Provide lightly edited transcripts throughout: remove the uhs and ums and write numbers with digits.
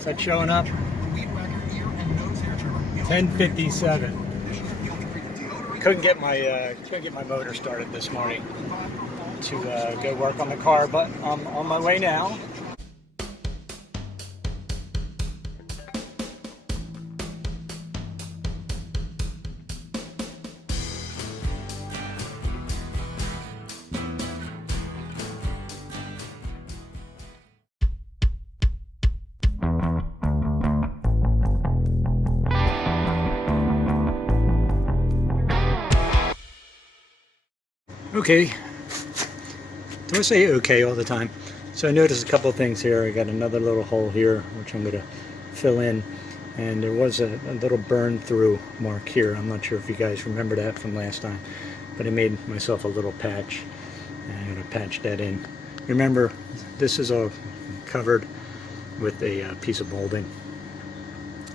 Is that showing up? 10:57. Couldn't get my motor started this morning to go work on the car, but I'm on my way now. Okay, do I say okay all the time? So I noticed a couple of things here. I got another little hole here, which I'm going to fill in. And there was a little burn through mark here. I'm not sure if you guys remember that from last time. But I made myself a little patch. And I'm going to patch that in. Remember, this is all covered with a piece of molding.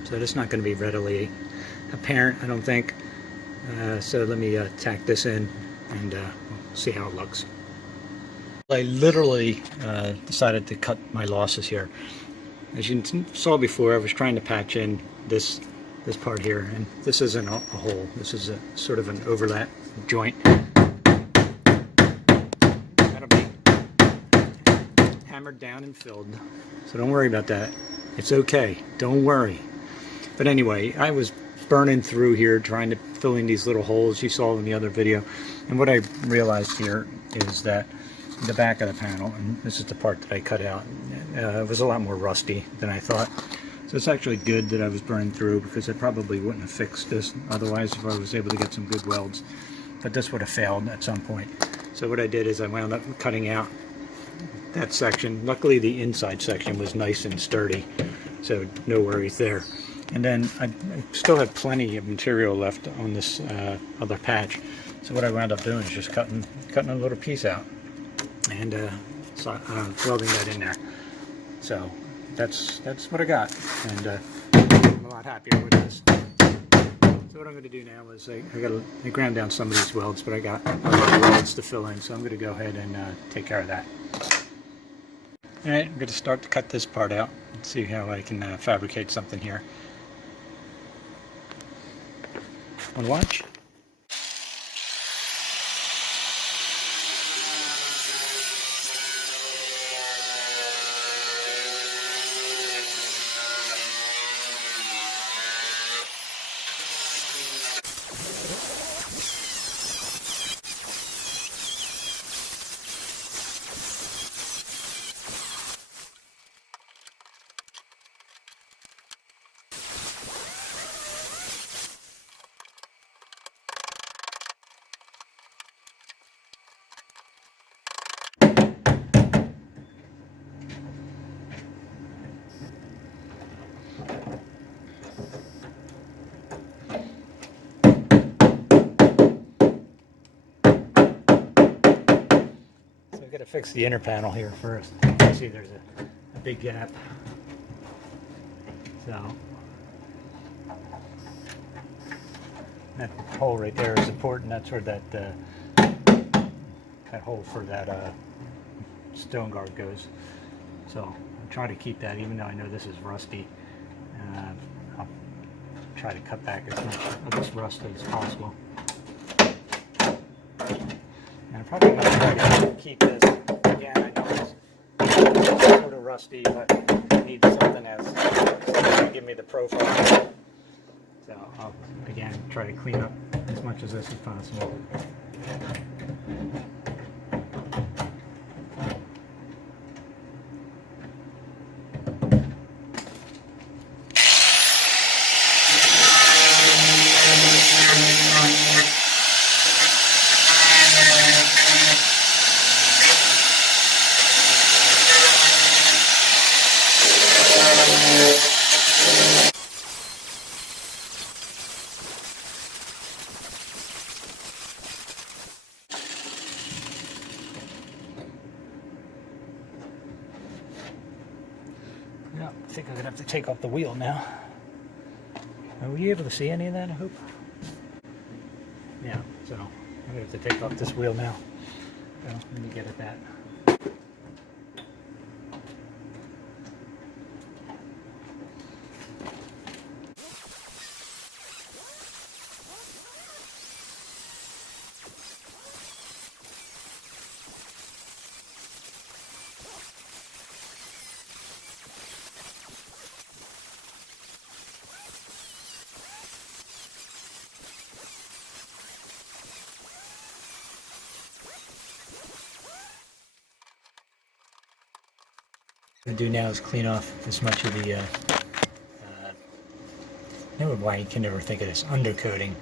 So it's not going to be readily apparent, I don't think. So let me tack this in and we'll see how it looks. I literally decided to cut my losses here. As you saw before, I was trying to patch in this part here, and this isn't a hole. This is a sort of an overlap joint. That'll be hammered down and filled, so don't worry about that. It's okay, don't worry. But anyway, I was burning through here trying to fill in these little holes you saw in the other video, and what I realized here is that the back of the panel, and this is the part that I cut out, it was a lot more rusty than I thought. So it's actually good that I was burning through, because I probably wouldn't have fixed this otherwise if I was able to get some good welds. But this would have failed at some point. So what I did is I wound up cutting out that section. Luckily the inside section was nice and sturdy, so no worries there. And then I still had plenty of material left on this other patch. So what I wound up doing is just cutting a little piece out and welding that in there. So that's what I got, and I'm a lot happier with this. So what I'm going to do now is I ground down some of these welds, but I got a lot of welds to fill in, so I'm going to go ahead and take care of that. Alright, I'm going to start to cut this part out and see how I can fabricate something here. Want to watch? Got to fix the inner panel here first. You see there's a big gap. So that hole right there is important. That's where that hole for that stone guard goes. So I'll try to keep that, even though I know this is rusty. I'll try to cut back as much of this rust as possible. And I'm probably going to try to keep this, again, I know it's sort of rusty, but I need something that's going to give me the profile. So I'll, again, try to clean up as much of this as possible. Yeah, I think I'm going to have to take off the wheel now. Were you able to see any of that, I hope? Yeah, so I'm going to have to take off this wheel now. So let me get at that. What I'm going to do now is clean off as much of the, never why you can never think of this, undercoating.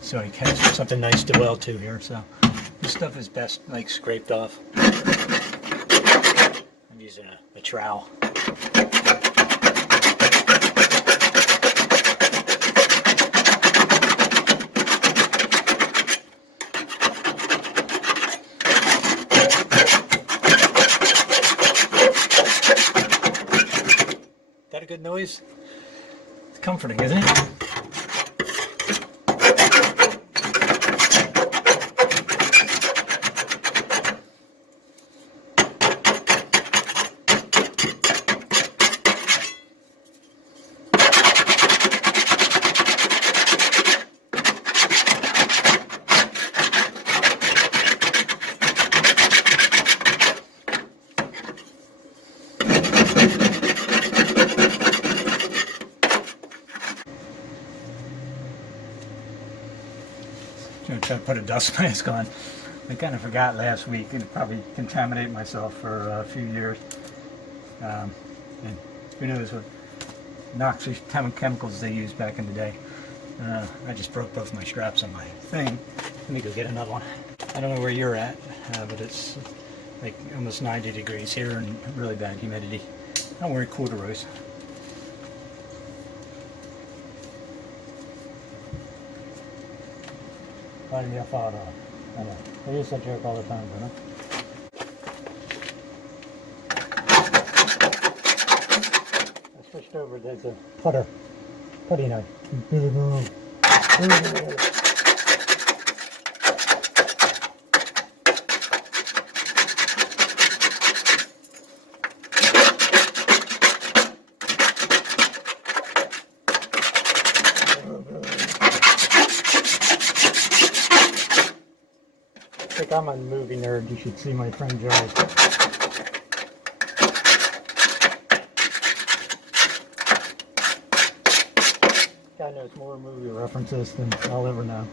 So I have something nice to weld to here. So this stuff is best like scraped off. I'm using a trowel. That a good noise? It's comforting, isn't it? I'm going to try to put a dust mask on. I kind of forgot last week and probably contaminate myself for a few years. And who knows what noxious chemicals they used back in the day. I just broke both my straps on my thing. Let me go get another one. I don't know where you're at, but it's like almost 90 degrees here and really bad humidity. Don't worry, corduroys. Find me a photo. I know. I use that joke all the time, don't I switched over. There's a putty knife. I think I'm a movie nerd. You should see my friend Joe. Guy knows more movie references than I'll ever know.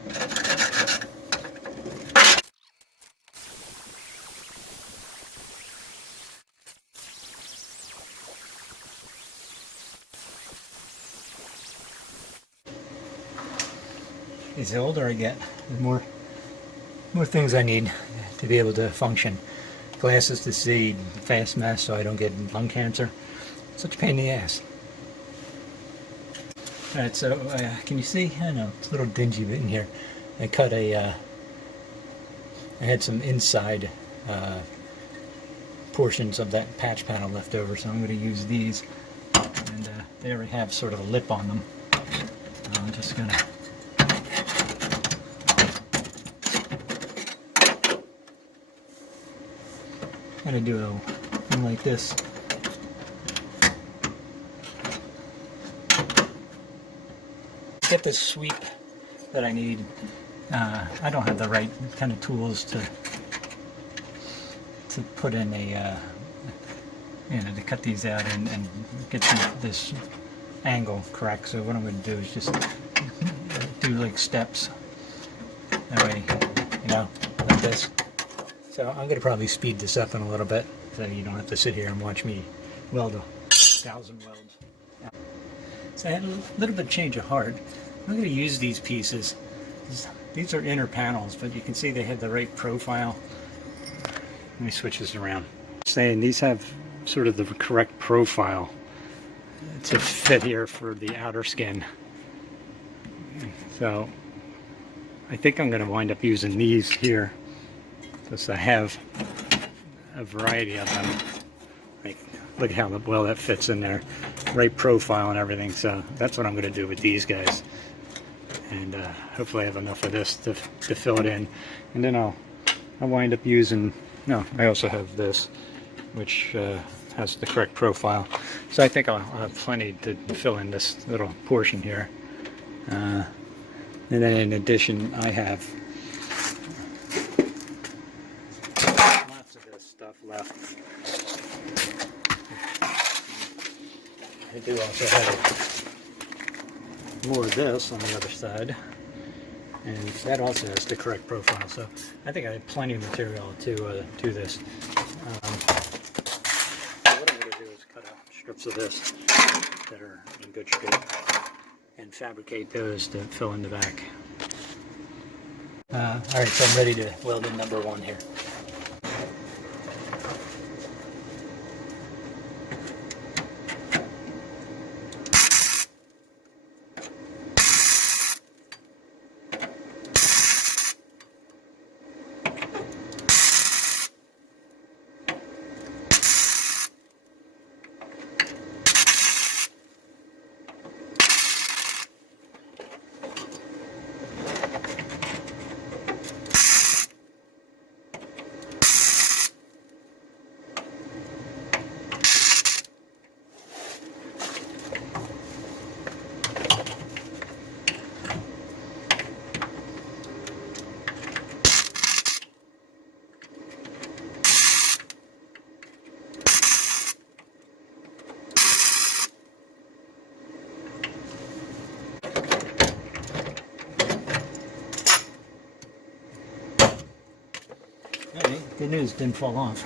As the older I get, the more things I need to be able to function. Glasses to see, fast mess so I don't get lung cancer. Such a pain in the ass. Alright, so can you see? I know, it's a little dingy in here. I cut I had some inside portions of that patch panel left over, so I'm going to use these. And they already have sort of a lip on them. I'm just going to do a thing like this. Get the sweep that I need. I don't have the right kind of tools to put in a to cut these out and get this angle correct. So what I'm going to do is just do like steps. That way, like this. So I'm going to probably speed this up in a little bit so you don't have to sit here and watch me weld 1,000 welds. So I had a little bit of change of heart. I'm going to use these pieces. These are inner panels, but you can see they have the right profile. Let me switch this around. Saying these have sort of the correct profile to fit here for the outer skin. So I think I'm going to wind up using these here. Because I have a variety of them. Like, look at how well that fits in there. Right profile and everything. So that's what I'm going to do with these guys. And hopefully I have enough of this to fill it in. And then I'll wind up using, I also have this, which has the correct profile. So I think I'll have plenty to fill in this little portion here. And then in addition, I have left. I do also have more of this on the other side, and that also has the correct profile. So I think I have plenty of material to do this. So what strips of this that are in good shape and fabricate those to fill in the back. Alright, so I'm ready to weld in number 1 here. Hey, good news, didn't fall off.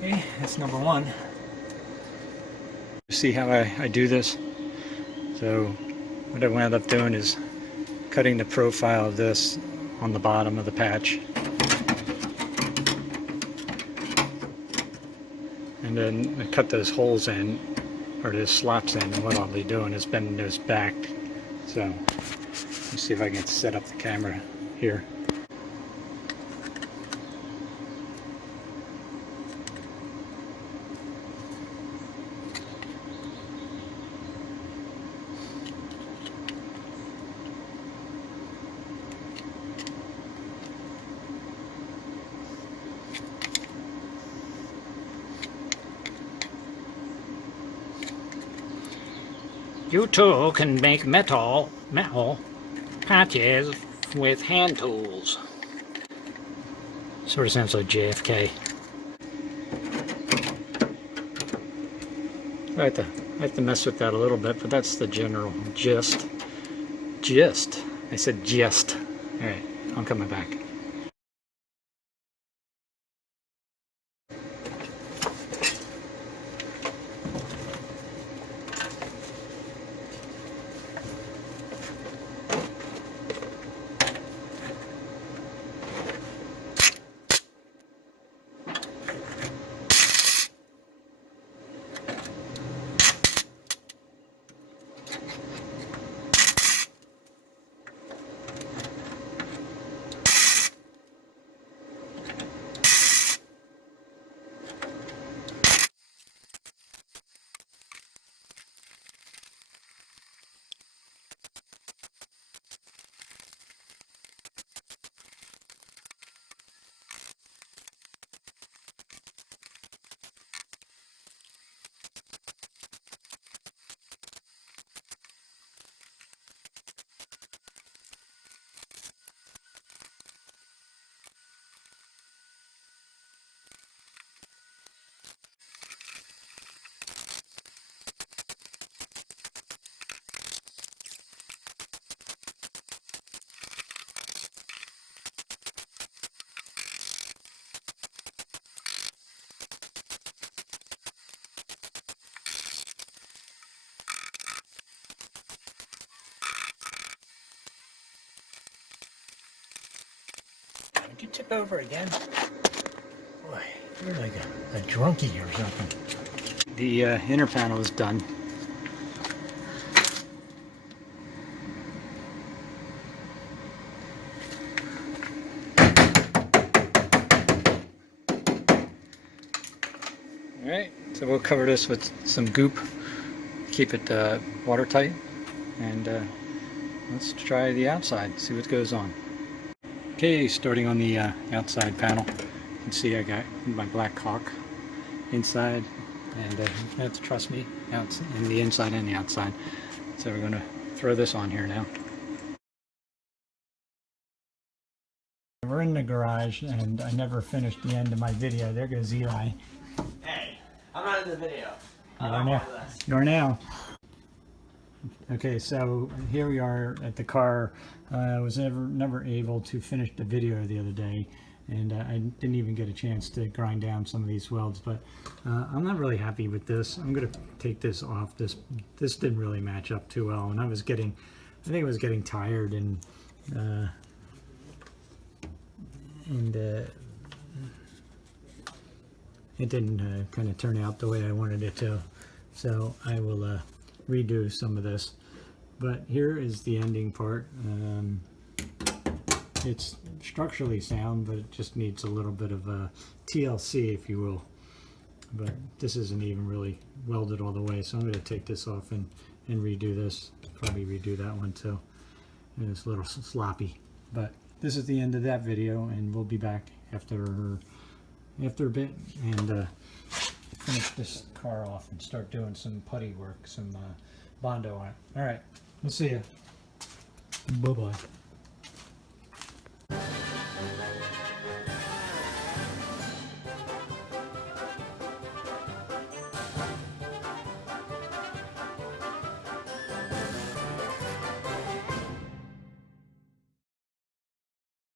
Okay, that's number 1. See how I do this? So what I wound up doing is cutting the profile of this on the bottom of the patch. And then I cut those holes in, or those slots in, and what I'll be doing is bending those back. So let's see if I can set up the camera here. You too can make metal patches with hand tools. Sort of sounds like JFK. I have to mess with that a little bit, but that's the general gist. Gist. I said gist. Alright, I'm coming back. Did you tip over again? Boy, you're like a drunkie or something. The inner panel is done. Alright, so we'll cover this with some goop, keep it watertight, and let's try the outside, see what goes on. Okay, starting on the outside panel. You can see I got my black caulk inside, and you have to trust me, in the inside and the outside. So we're going to throw this on here now. We're in the garage, and I never finished the end of my video. There goes Eli. Hey, I'm not in the video. You are now. Okay, so here we are at the car. I was never able to finish the video the other day, and I didn't even get a chance to grind down some of these welds, but I'm not really happy with this. I'm going to take this off. This didn't really match up too well, and I think I was getting tired, and it didn't kind of turn out the way I wanted it to. So I will redo some of this. But here is the ending part. It's structurally sound, but it just needs a little bit of a TLC, if you will. But this isn't even really welded all the way, so I'm going to take this off and redo this. Probably redo that one too. And it's a little sloppy. But this is the end of that video, and we'll be back after a bit and finish this car off and start doing some putty work, some Bondo on it. All right, we'll see you. Bye-bye.